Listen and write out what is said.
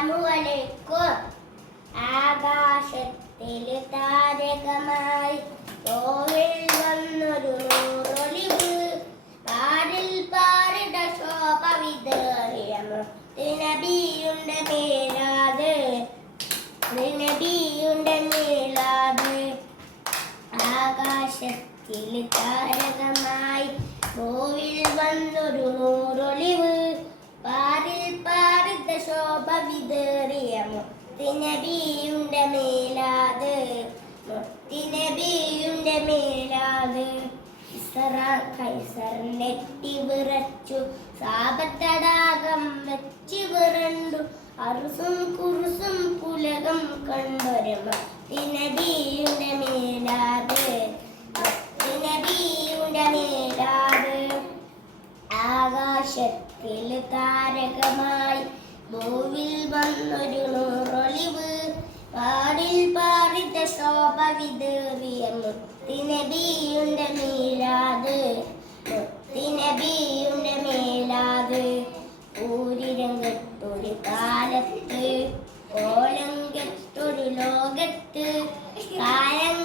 അസ്സലാമുഅലൈക്കും. ആകാശത്തിൽ താരകമായി കോവിൽ വന്നൊരു നൂറൊലിവ് പാരിൽ പാറിട ശോഭ വിതറിയമോ നബിയുടെ മേലാത് നബിയുടെ മേലാത് ആകാശത്തിൽ താരകമായി കോവിൽ വന്നൊരു നൂറൊലിവ് പാരിൽ പാറിത ശോഭ വിതറിയമോ നബിയുടെ മേലാത് നബിയുടെ മേലാത് കൈസർ നെറ്റി വിറച്ചു സാപത്തടാകം വെച്ച് വിറണ്ടു അറുസും കുറുസും പുലകം കണ്ടൊരുമ നബിയുടെ മേലാത് നബിയുടെ മേലാത് ആകാശത്തിൽ താരകമായി ഭൂവിൽ വന്നൊരു നൂറൊലിവ് പാടിൽ പാറിത ശോഭ വിതറിയ നബിയുടെ മേലാത് നബിയുടെ മേലാത് ഊരിരംഗത്തൊരു കാലത്ത് കോലം കെട്ടൊരു ലോകത്ത് കാലം